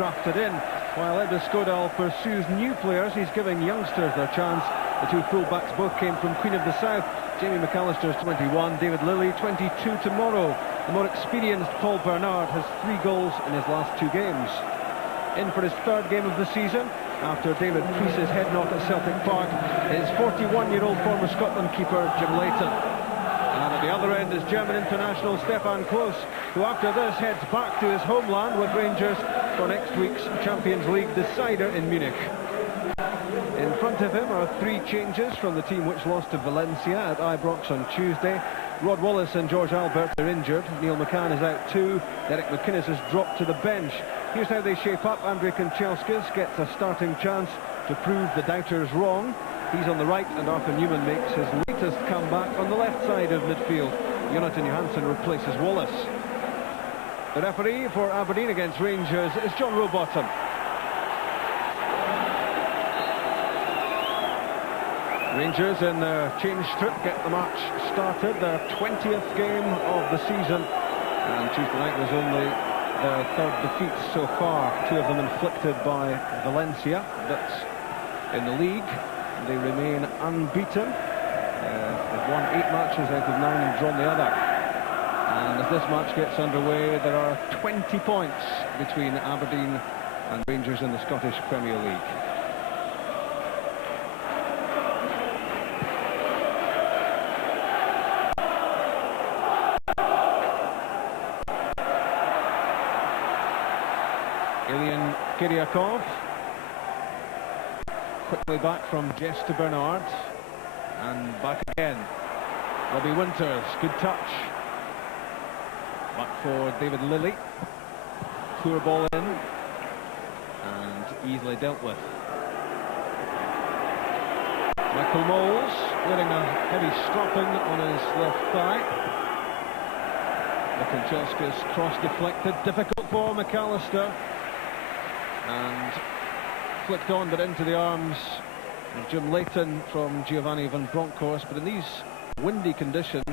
drafted in. While Skådal pursues new players, he's giving youngsters their chance. The two fullbacks both came from Queen of the South. Jamie McAllister's 21, David Lilley 22 tomorrow. The more experienced Paul Bernard has 3 goals in his last 2 games. In for his 3rd game of the season, after David Priest's head knock at Celtic Park, is 41-year-old former Scotland keeper Jim Leighton. And at the other end is German international Stefan Klose, who after this heads back to his homeland with Rangers for next week's Champions League decider in Munich. In front of him are 3 changes from the team which lost to Valencia at Ibrox on Tuesday. Rod Wallace and George Albert are injured. Neil McCann is out too. Derek McInnes has dropped to the bench. Here's how they shape up. Andrei Kanchelskis gets a starting chance to prove the doubters wrong. He's on the right, and Arthur Newman makes his latest comeback on the left side of midfield. Jonathan Johansson replaces Wallace. The referee for Aberdeen against Rangers is John Rowbottom. Rangers in their change strip get the match started, their 20th game of the season, and Tuesday night was only their 3rd defeat so far, 2 of them inflicted by Valencia. But in the league they remain unbeaten. They've won 8 matches out of 9 and drawn the other. And as this match gets underway, there are 20 points between Aberdeen and Rangers in the Scottish Premier League. Kyriakov, quickly back from Jess to Bernard, and back again. Robbie Winters, good touch. Back for David Lilley. Poor ball in, and easily dealt with. Michael Moles wearing a heavy strapping on his left thigh. Kanchelskis cross deflected, difficult for McAllister. And flicked on but into the arms of Jim Leighton from Giovanni van Bronckhorst. But in these windy conditions,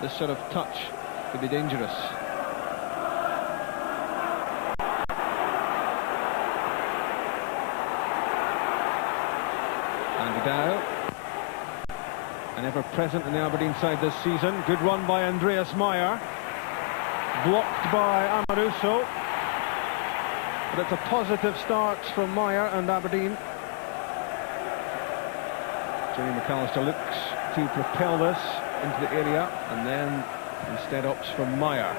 this sort of touch could be dangerous. Andy Dow, an ever-present in the Aberdeen side this season. Good run by Andreas Meyer. Blocked by Amaruso. But it's a positive start from Meyer and Aberdeen. Jamie McAllister looks to propel this into the area, and then instead opts for Meyer.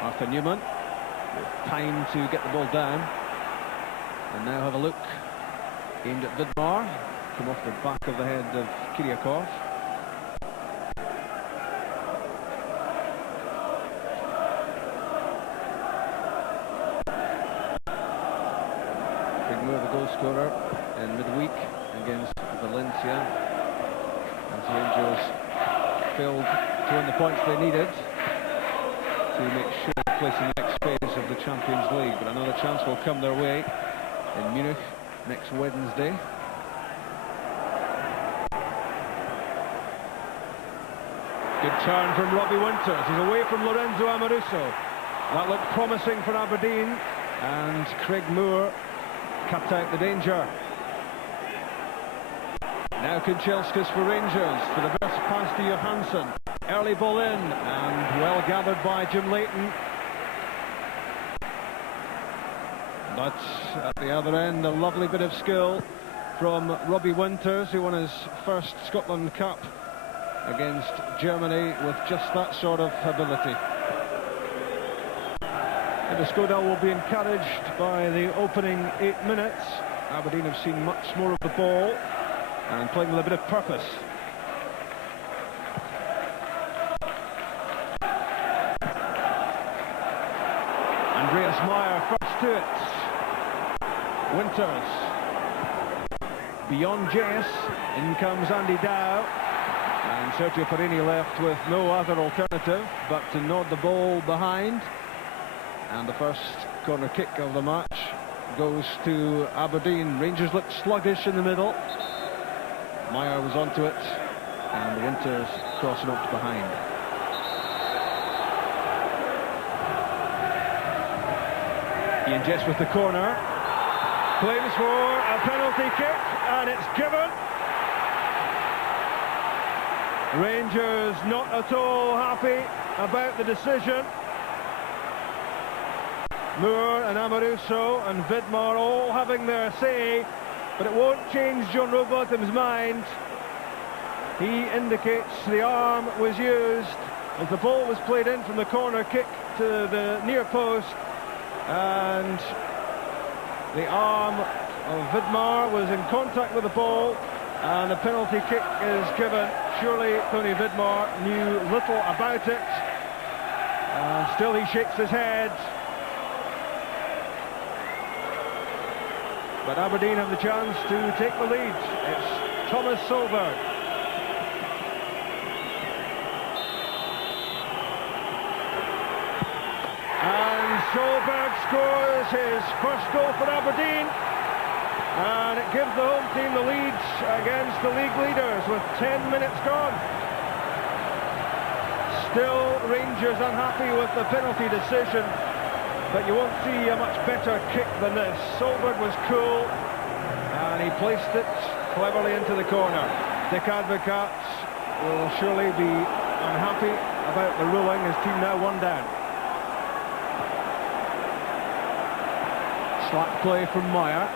Arthur Newman with time to get the ball down. And now have a look aimed at Vidmar. Come off the back of the head of Kyriakov. The goal scorer in midweek against Valencia, as Rangers failed to win the points they needed to make sure they place in the next phase of the Champions League. But another chance will come their way in Munich next Wednesday. Good turn from Robbie Winters. He's away from Lorenzo Amaruso. That looked promising for Aberdeen, and Craig Moore cut out the danger. Now Kanchelskis for Rangers, for the best pass to Johansson. Early ball in, and well gathered by Jim Leighton. But at the other end, a lovely bit of skill from Robbie Winters, who won his first Scotland Cup against Germany with just that sort of ability. Skådal will be encouraged by the opening 8 minutes. Aberdeen have seen much more of the ball and playing with a bit of purpose. Andreas Meyer first to it. Winters. Beyond Jess, in comes Andy Dow. And Sergio Perini left with no other alternative but to nod the ball behind. And the first corner kick of the match goes to Aberdeen. Rangers looked sluggish in the middle. Meyer was onto it, and Winters cross knocked behind. Ian Jess with the corner. Claims for a penalty kick, and it's given. Rangers not at all happy about the decision. Moore and Amoruso and Vidmar all having their say, but it won't change John Rowbottom's mind. He indicates the arm was used as the ball was played in from the corner kick to the near post, and the arm of Vidmar was in contact with the ball, and the penalty kick is given. Surely Tony Vidmar knew little about it, and still he shakes his head. But Aberdeen have the chance to take the lead. It's Thomas Solberg. And Solberg scores his first goal for Aberdeen. And it gives the home team the lead against the league leaders with 10 minutes gone. Still Rangers unhappy with the penalty decision, but you won't see a much better kick than this. Solberg was cool, and he placed it cleverly into the corner. Dick Advocat will surely be unhappy about the ruling. His team now one down. Slack play from Meyer.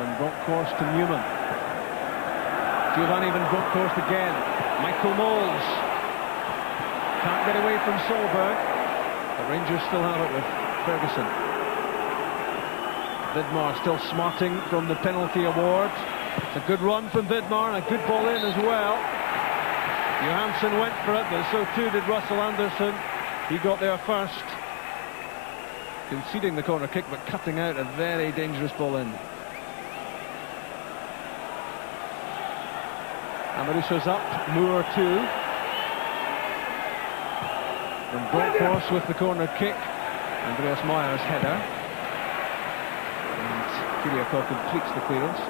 Van Bronckhorst to Newman. Giovanni Van Bronckhorst again. Michael Moles. Can't get away from Solberg. The Rangers still have it with Ferguson. Vidmar still smarting from the penalty award. It's a good run from Vidmar and a good ball in as well. Johansson went for it, but so too did Russell Anderson. He got there first, conceding the corner kick, but cutting out a very dangerous ball in. Amoruso's up, Moore too. And Bronckhorst with the corner kick. Andreas Meyer's header. And Kyriakov completes the clearance.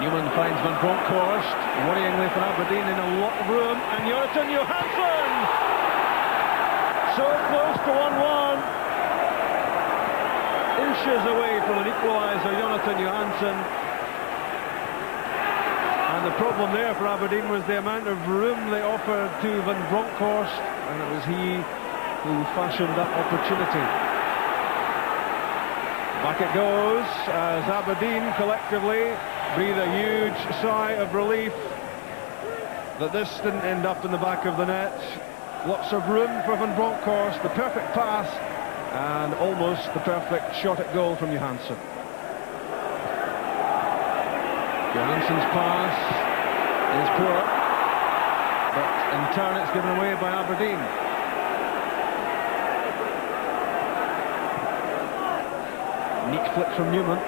Newman finds Van Bronckhorst, worryingly for Aberdeen in a lot of room, and Jonathan Johansson! So close to 1-1. Inches away from an equaliser, Jonathan Johansson. And the problem there for Aberdeen was the amount of room they offered to Van Bronckhorst, and it was he who fashioned that opportunity. Back it goes as Aberdeen collectively breathe a huge sigh of relief that this didn't end up in the back of the net. Lots of room for Van Bronckhorst, the perfect pass, and almost the perfect shot at goal from Johansson. Johansson's pass is poor, but in turn it's given away by Aberdeen. Neat flick from Newman.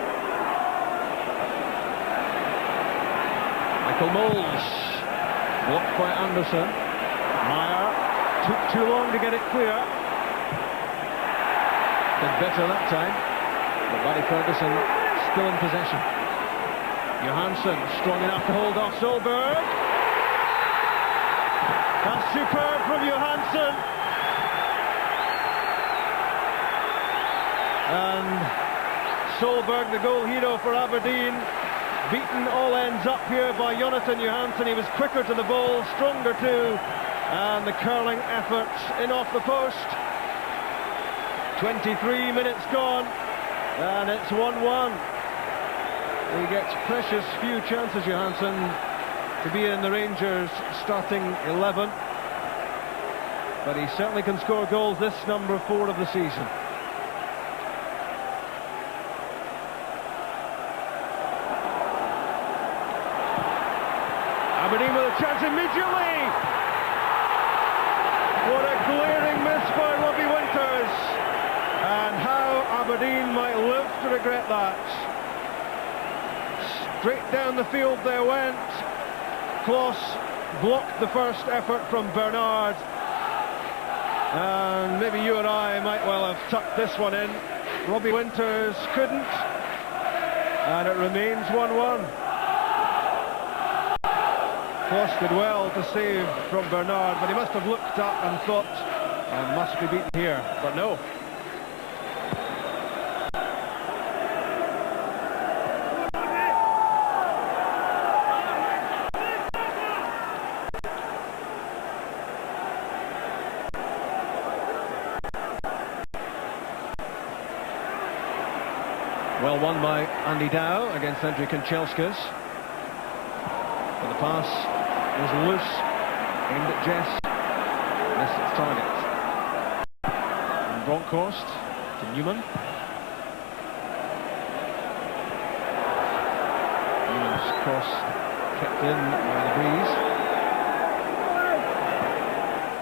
Michael Moles, blocked by Anderson. Meyer took too long to get it clear. Did better that time, but Barry Ferguson still in possession. Johansson strong enough to hold off Solberg. That's superb from Johansson. And Solberg, the goal hero for Aberdeen, beaten all ends up here by Jonathan Johansson. He was quicker to the ball, stronger too, and the curling effort in off the post. 23 minutes gone, and it's 1-1. He gets precious few chances, Johansson, to be in the Rangers starting 11. But he certainly can score goals, this number 4 of the season. Aberdeen with a chance immediately. What a glaring miss by Robbie Winters. And how Aberdeen might live to regret that. Straight down the field they went. Kloss blocked the first effort from Bernard. And maybe you and I might well have tucked this one in. Robbie Winters couldn't. And it remains 1-1. Kloss did well to save from Bernard, but he must have looked up and thought, I must be beaten here, but no. Well won by Andy Dow against Andriy Kanchelskis. But the pass was loose, aimed at Jess, missed its target. And Bronkhorst to Newman. Newman's cross kept in by the breeze.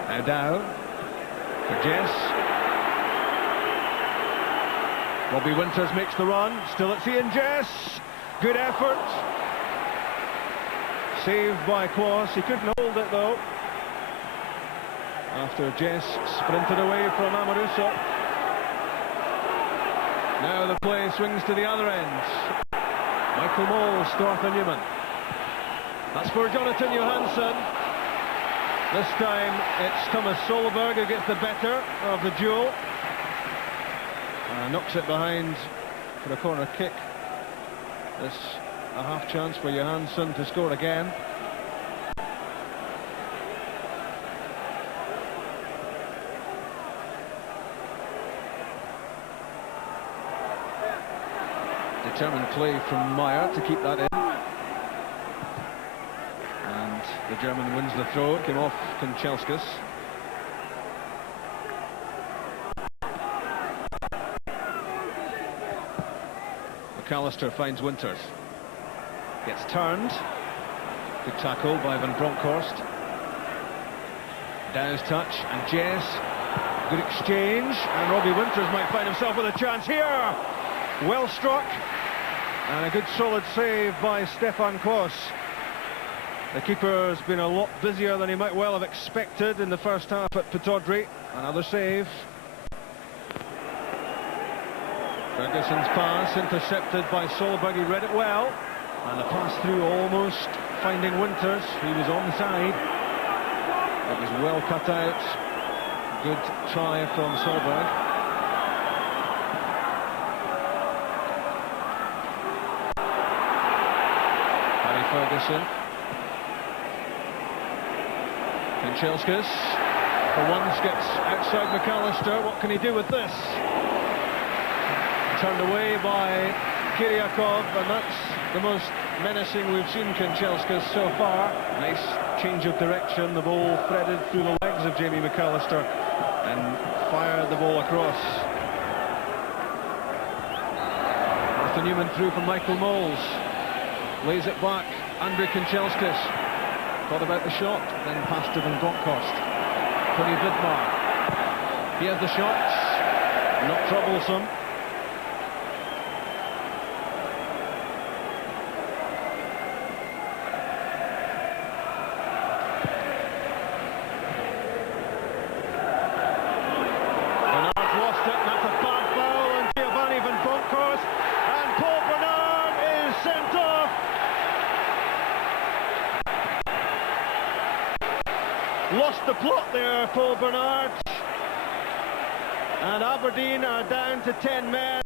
Now Dow for Jess. Robbie Winters makes the run, still it's Ian Jess. Good effort. Saved by Kloss, he couldn't hold it though. After Jess sprinted away from Amoruso. Now the play swings to the other end. Michael Moll, Stortha Newman. That's for Jonathan Johansson. This time it's Thomas Solberg who gets the better of the duel. Knocks it behind for a corner kick. This a half chance for Johansson to score again. Determined play from Meyer to keep that in. And the German wins the throw. It came off Kanchelskis. McAllister finds Winters. Gets turned. Good tackle by Van Bronckhorst. Dow's touch and Jess. Good exchange. And Robbie Winters might find himself with a chance here. Well struck. And a good solid save by Stefan Kloss. The keeper's been a lot busier than he might well have expected in the first half at Pittodrie. Another save. Ferguson's pass intercepted by Solberg, he read it well, and the pass through almost finding Winters, he was onside. It was well cut out. Good try from Solberg. Harry Ferguson. Kanchelskis for once gets outside McAllister. What can he do with this? Turned away by Kiriakov, and that's the most menacing we've seen Kanchelskis so far. Nice change of direction, the ball threaded through the legs of Jamie McAllister and fired the ball across. Arthur Newman through from Michael Moles, lays it back, Andriy Kanchelskis thought about the shot, then passed to Van Bronckhorst. Tony Vidmar, he had the shots, not troublesome. Lost the plot there, Paul Bernard. And Aberdeen are down to 10 men.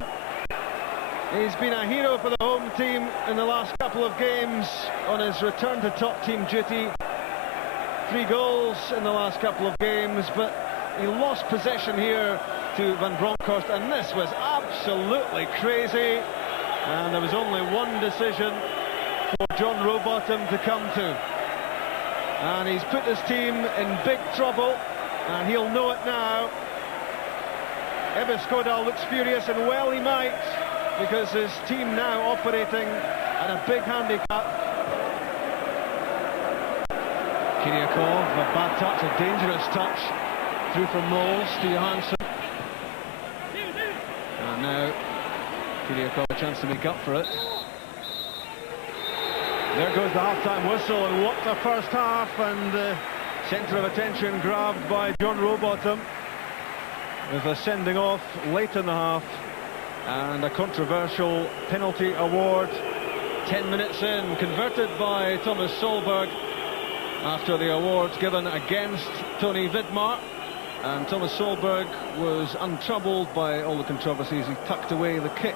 He's been a hero for the home team in the last couple of games on his return to top team duty. 3 goals in the last couple of games, but he lost possession here to Van Bronckhorst, and this was absolutely crazy. And there was only one decision for John Rowbottom to come to. And he's put his team in big trouble, and he'll know it now. Ebbe Skodal looks furious, and well he might, because his team now operating at a big handicap. Kiriakov, a bad touch, a dangerous touch, through from Moles to Johansson. And now Kiriakov a chance to make up for it. There goes the half-time whistle, and what a first half, and centre of attention grabbed by John Rowbottom with a sending off late in the half And a controversial penalty award 10 minutes in, converted by Thomas Solberg after the awards given against Tony Vidmar. And Thomas Solberg was untroubled by all the controversies. He tucked away the kick.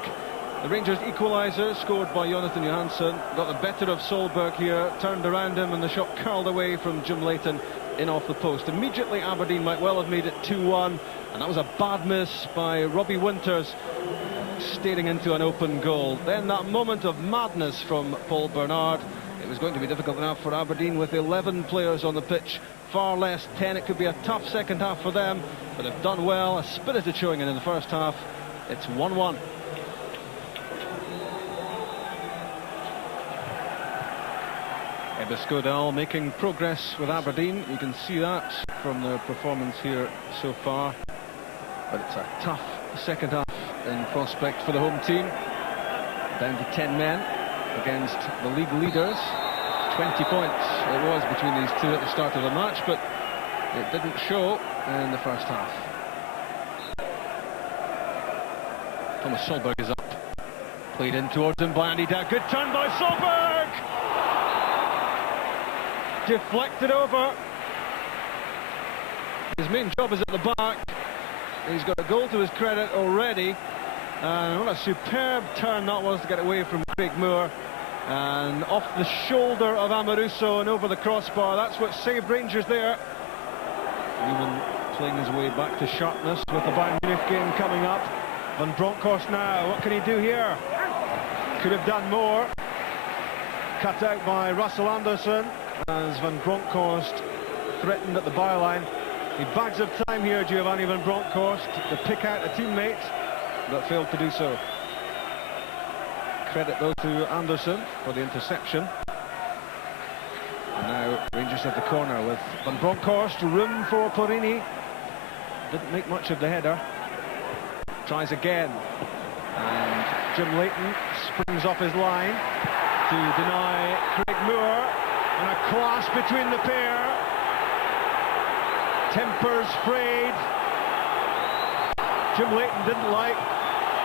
The Rangers equaliser, scored by Jonathan Johansson, got the better of Solberg here, turned around him, and the shot curled away from Jim Leighton in off the post. Immediately Aberdeen might well have made it 2-1, and that was a bad miss by Robbie Winters, staring into an open goal. Then that moment of madness from Paul Bernard. It was going to be difficult enough for Aberdeen with 11 players on the pitch, far less 10. It could be a tough second half for them, but they've done well. A spirited showing in the first half. It's 1-1. Ebiscodal making progress with Aberdeen. You can see that from their performance here so far. But it's a tough second half in prospect for the home team. Down to 10 men against the league leaders. 20 points it was between these two at the start of the match, but it didn't show in the first half. Thomas Solberg is up. Played in towards him by Andy Dow. Good turn by Solberg! Deflected over. His main job is at the back. He's got a goal to his credit already. And what a superb turn that was to get away from Craig Moore. And off the shoulder of Amoruso and over the crossbar. That's what saved Rangers there. Newman playing his way back to sharpness with the Bayern Munich game coming up. Van Bronckhorst now, what can he do here? Could have done more. Cut out by Russell Anderson as Van Bronckhorst threatened at the byline. He bags of time here, Giovanni Van Bronckhorst, to pick out a teammate, but failed to do so. Credit though to Anderson for the interception. And now Rangers at the corner with Van Bronckhorst, room for Porini. Didn't make much of the header. Tries again. And Jim Leighton springs off his line to deny Craig Moore. And a clash between the pair. Tempers frayed. Jim Leighton didn't like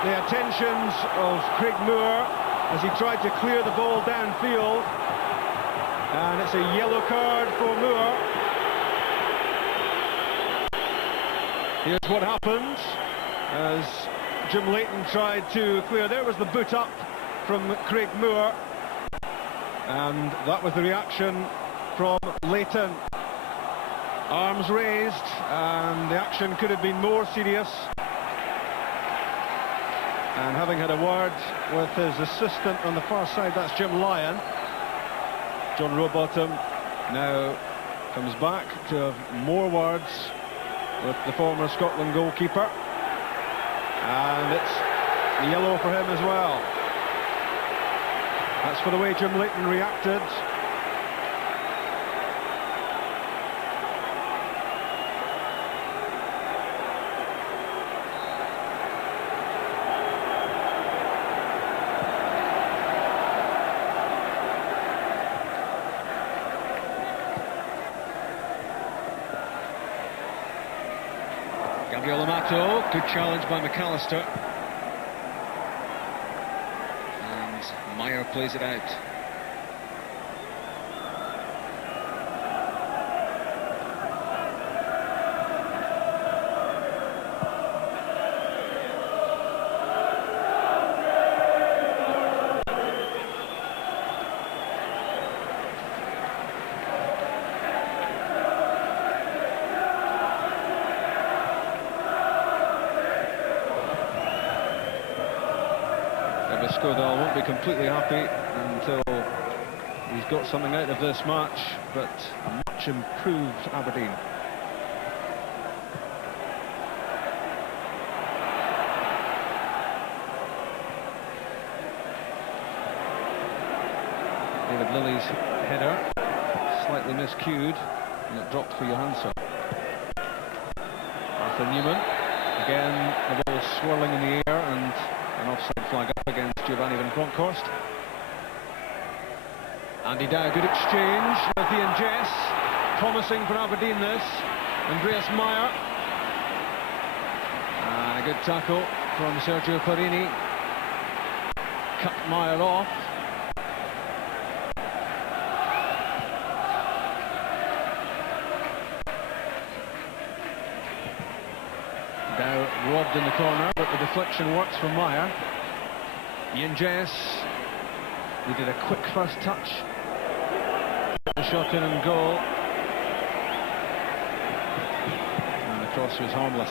the attentions of Craig Moore as he tried to clear the ball downfield. And it's a yellow card for Moore. Here's what happened as Jim Leighton tried to clear. There was the boot up from Craig Moore. And that was the reaction from Leighton. Arms raised, and the action could have been more serious. And having had a word with his assistant on the far side, that's Jim Lyon. John Rowbottom now comes back to have more words with the former Scotland goalkeeper. And it's yellow for him as well. That's for the way Jim Leighton reacted. Gabriel Amato, good challenge by McAllister. And Meyer plays it out. Ebiscodal won't be completely happy until he's got something out of this match, but a much improved Aberdeen. David Lilley's header, slightly miscued, and it dropped for Johansson. Arthur Newman, again the ball swirling in the air, and an offside flag up against Giovanni Van Bronckhorst. Andy Dow, good exchange with Ian Jess. Promising for Aberdeen this. Andreas Meyer. And a good tackle from Sergio Parini. Cut Meyer off. Now robbed in the corner, but the deflection works for Meyer. Yenjes needed a quick first touch. The shot in and goal. And the cross was harmless.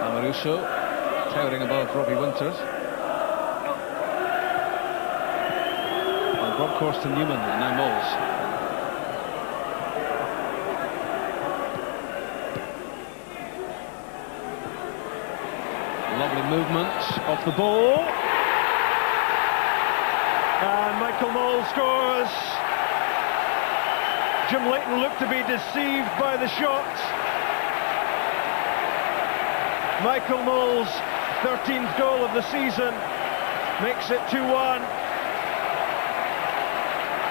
Amaruso towering above Robbie Winters. Broad course to Newman, and now Moles. Lovely movement off the ball. And Michael Moles scores. Jim Leighton looked to be deceived by the shot. Michael Moles, 13th goal of the season, makes it 2-1.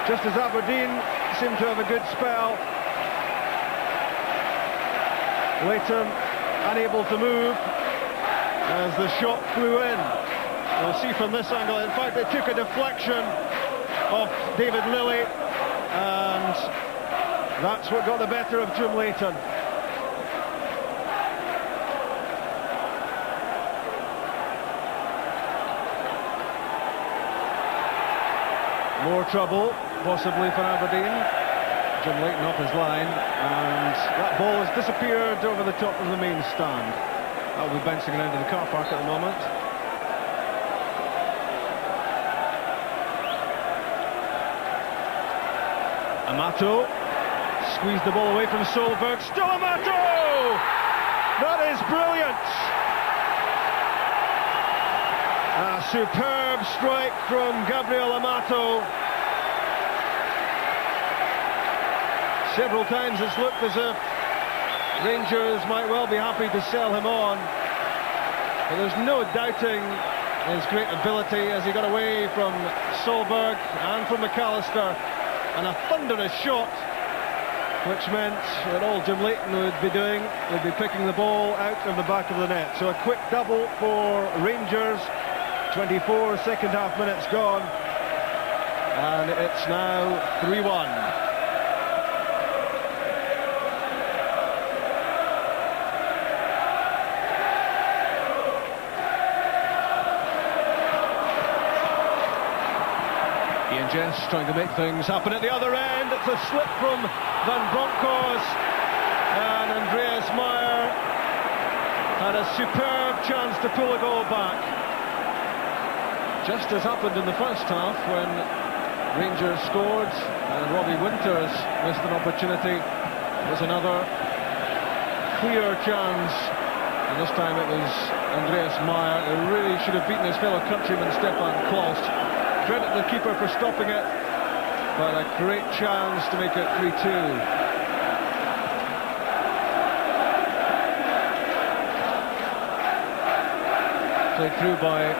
Just as Aberdeen seemed to have a good spell. Leighton unable to move as the shot flew in. We'll see from this angle. In fact, it took a deflection of David Lilly, and that's what got the better of Jim Leighton. More trouble, possibly for Aberdeen. Jim Leighton off his line, and that ball has disappeared over the top of the main stand. That will be bouncing around in the car park at the moment. Amato squeezed the ball away from Solberg. Still Amato! That is brilliant! A superb strike from Gabriel Amato. Several times it's looked as if Rangers might well be happy to sell him on, but there's no doubting his great ability as he got away from Solberg and from McAllister, and a thunderous shot, which meant that all Jim Leighton would be doing would be picking the ball out of the back of the net. So a quick double for Rangers. 24 second half minutes gone, and it's now 3-1. Jens trying to make things happen at the other end. It's a slip from Van Bronckhorst, and Andreas Meyer had a superb chance to pull a goal back. Just as happened in the first half when Rangers scored and Robbie Winters missed an opportunity. It was another clear chance, and this time it was Andreas Meyer who really should have beaten his fellow countryman Stefan Klost. Credit the keeper for stopping it, but a great chance to make it 3-2. Played through by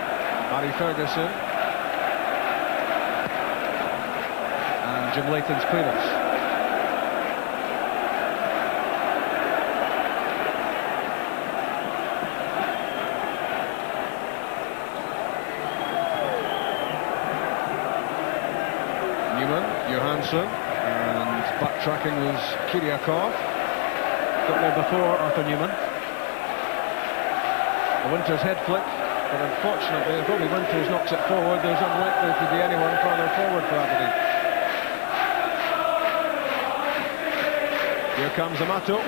Barry Ferguson, and Jim Leighton's clearance. Johansson, and backtracking was Kiriakov. Got there before Arthur Newman. The Winters head flick, but unfortunately if Robbie Winters knocks it forward, there's unlikely to be anyone further forward for Aberdeen. Here comes Amato,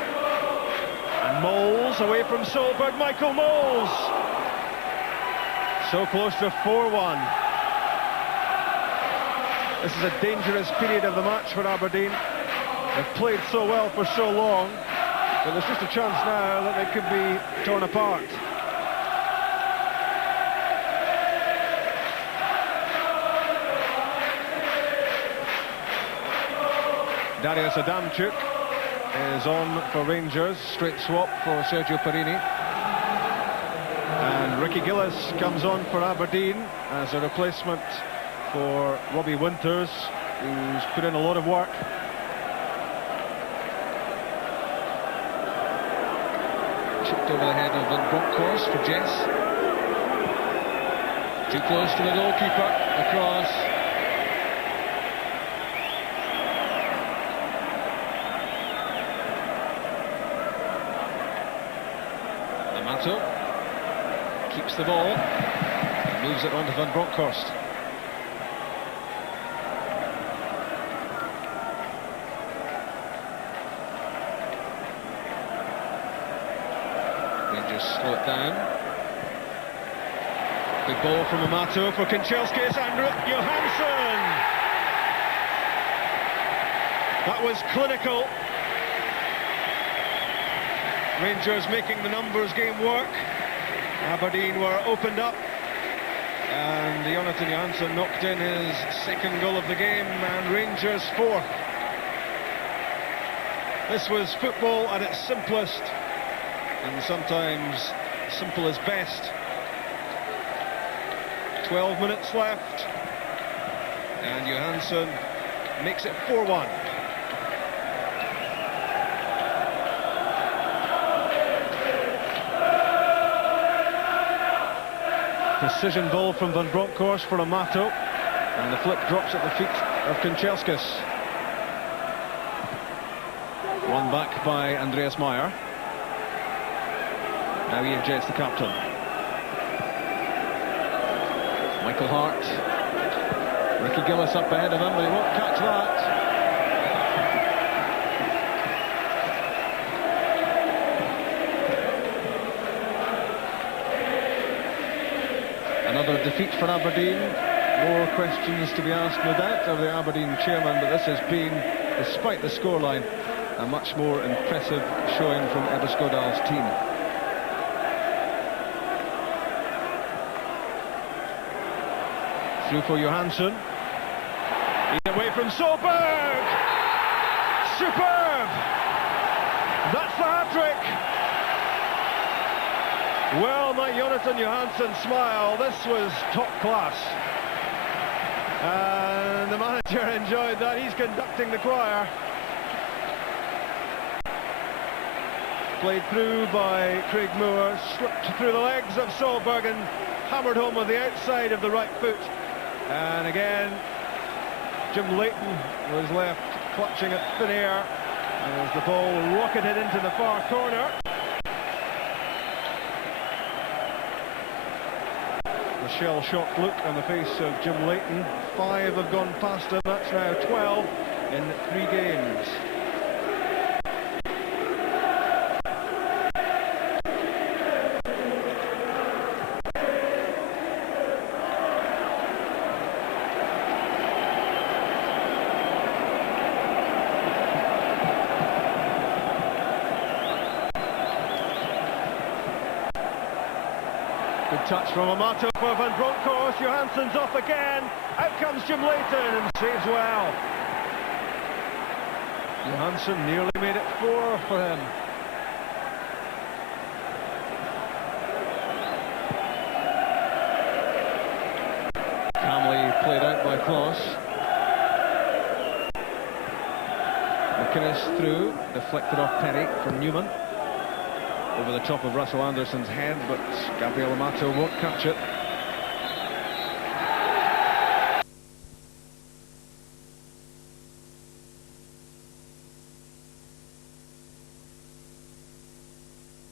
and Moles away from Solberg. Michael Moles, so close to 4-1. This is a dangerous period of the match for Aberdeen. They've played so well for so long, but there's just a chance now that they could be torn apart. Darius Adamchuk is on for Rangers, straight swap for Sergio Parini. And Ricky Gillis comes on for Aberdeen as a replacement for Robbie Winters, who's put in a lot of work. Chipped over the head of Van Bronckhorst for Jess. Too close to the goalkeeper. Across. Amato keeps the ball and moves it on to Van Bronckhorst. Rangers slow it down. Good ball from Amato for Kanchelskis and Johansson. That was clinical. Rangers making the numbers game work. Aberdeen were opened up, and Jonathan Johansson knocked in his second goal of the game, and Rangers fourth. This was football at its simplest, and sometimes simple is best. 12 minutes left, and Johansson makes it 4-1. Precision ball from Van Bronckhorst for Amato, and the flick drops at the feet of Kanchelskis. Won back by Andreas Meyer. Now Ian Jets, the captain. Michael Hart. Ricky Gillis up ahead of him, but he won't catch that. Another defeat for Aberdeen. More questions to be asked, no doubt, of the Aberdeen chairman, but this has been, despite the scoreline, a much more impressive showing from Eberskodal's team. Through for Johansson. He's away from Solberg! Superb! That's the hat-trick! Well, might Jonathan Johansson smile. This was top class. And the manager enjoyed that. He's conducting the choir. Played through by Craig Moore, slipped through the legs of Solberg and hammered home with the outside of the right foot. And again, Jim Leighton was left clutching at thin air as the ball rocketed into the far corner. The shell-shocked look on the face of Jim Leighton. 5 have gone past him, that's now 12 in 3 games. Good touch from Amato for Van Bronckhorst. Johansson's off again. Out comes Jim Leighton and saves well. Johansson nearly made it 4 for him. Calmly played out by Kloss. McInnes through, deflected off Perry from Newman. Over the top of Russell Anderson's head, but Gabriel Amato won't catch it.